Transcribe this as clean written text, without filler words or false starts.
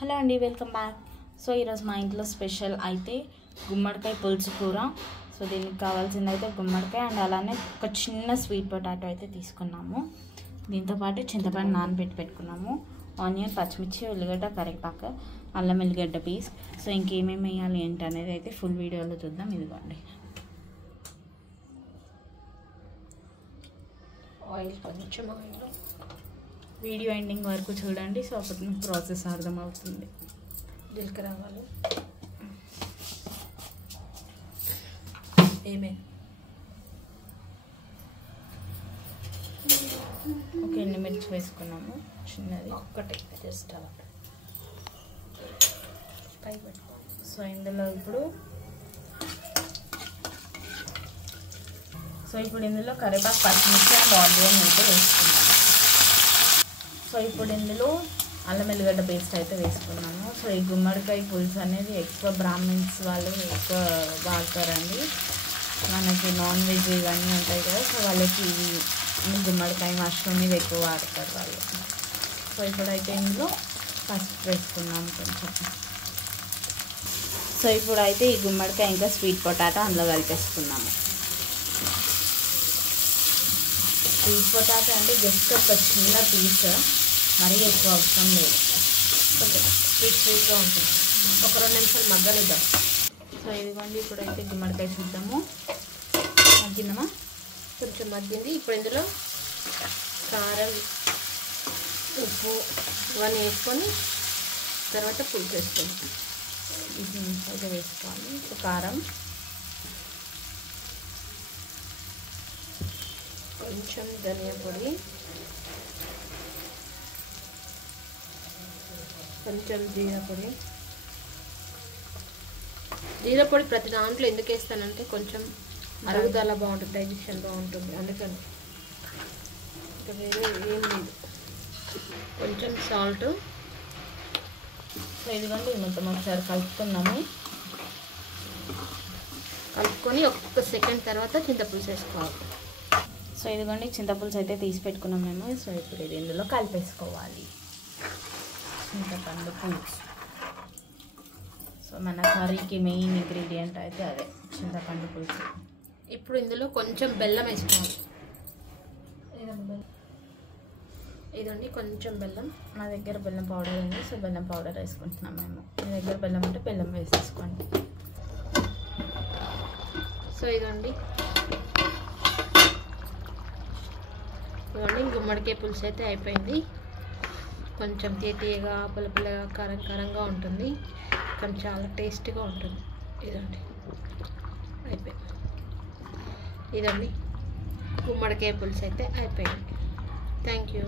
Hello అండి, welcome back. So ఈరోజు మా ఇంట్లో స్పెషల్ అయితే గుమ్మడికాయ పులుసు కూర. సో దీనికి కావాల్సింది అయితే గుమ్మడికాయ అండ్ అలానే ఒక చిన్న స్వీట్ పొటాటో అయితే తీసుకున్నాము. దీంతోపాటు చింతపండు నానబెట్టి పెట్టుకున్నాము, ఆనియన్, పచ్చిమిర్చి, ఉల్లిగడ్డ, కరివేపాకు, అల్లం ఎల్లిగడ్డ పీస్. సో ఇంకేమేమి వేయాలి ఏంటి అనేది అయితే ఫుల్ వీడియోలో చూద్దాం. ఇదిగోండి ఆయిల్, కొంచెం ఆయిల్. వీడియో ఎండింగ్ వరకు చూడండి, సో అప్పుడు మీకు ప్రాసెస్ అర్థమవుతుంది. జీలకర్ర, ఆవాలు, ఒక ఎండుమిర్చి వేసుకున్నాము, చిన్నది ఒక్కటి జస్ట్ అలా పై పెట్టుకోండి. సో ఇందులో ఇప్పుడు ఇందులో కరివేపాకు, పచ్చిమిర్చి అండ్ ఆనియన్ అయితే వేసుకున్నాము. సో ఇప్పుడు ఇందులో అల్లం ఎల్లిగడ్డ పేస్ట్ అయితే వేసుకున్నాము. సో ఈ గుమ్మడికాయ పులుసు అనేది ఎక్కువ బ్రాహ్మిన్స్ వాళ్ళు ఎక్కువ వాడతారండి. మనకి నాన్ వెజ్ ఇవన్నీ ఉంటాయి కదా, సో వాళ్ళకి గుమ్మడికాయ మష్రూమ్ ఇది ఎక్కువ వాడతారు వాళ్ళు. సో ఇప్పుడైతే ఇందులో పసుపు వేసుకున్నాము కొంచెం. సో ఇప్పుడైతే ఈ గుమ్మడికాయ ఇంకా స్వీట్ పొటాటో అందులో కలిపేసుకున్నాము. స్వీట్ పొటాటో అంటే జస్ట్ ఒక చిన్న పీస్, మరీ ఎక్కువ అవసరం లేదు, కొంచెం స్వీట్గా ఉంటుంది. ఒక 2 నిమిషాలు మగ్గనిద్దాం. సో ఇదిగోండి ఇప్పుడైతే గుమ్మడికాయ చూద్దాము. మగ్గిందమా? కొంచెం మగ్గింది. ఇప్పుడు ఇందులో కారం, ఉప్పు ఇవన్నీ వేసుకొని తర్వాత పులుసు వేసుకొని ఇది అయితే వేసుకోవాలి. సో కారం, కొంచెం ధనియా పొడి, కొంచెం జీరా పొడి. జీరా పొడి ప్రతి దాంట్లో ఎందుకు వేస్తానంటే కొంచెం అరుగుదల బాగుంటుంది, డైజెషన్ బాగుంటుంది, అందుకని. ఇంకా వేరే ఏం లేదు. కొంచెం సాల్ట్. సో ఇదిగోండి ఇది మొత్తం ఒకసారి కలుపుకున్నాము. కలుపుకొని ఒక్క సెకండ్ తర్వాత చింతపులుసు వేసుకోవాలి. సో ఇదిగోండి చింతపులుసు అయితే తీసి పెట్టుకున్నాం మేము. సో ఇప్పుడు ఇది ఇందులో కలిపేసుకోవాలి, చింతపండు పులుసు. సో మన కర్రీకి మెయిన్ ఇంగ్రీడియంట్ అయితే అదే చింతపండు పులుసు. ఇప్పుడు ఇందులో కొంచెం బెల్లం వేసుకోవాలి. ఇదండి కొంచెం బెల్లం. మా దగ్గర బెల్లం పౌడర్ ఉంది, సో బెల్లం పౌడర్ వేసుకుంటున్నాం మేము. మీ దగ్గర బెల్లం ఉంటే బెల్లం వేసేసుకోండి. సో ఇదండి గుమ్మడికాయ పులుసు అయితే అయిపోయింది. కొంచెం తీయగా, పుల్లపుల్లగా, కారం కారంగా ఉంటుంది, కానీ చాలా టేస్టీగా ఉంటుంది. ఇదండి అయిపోయింది. ఇదండి గుమ్మడికాయ పులుసు అయితే అయిపోయింది. Thank you.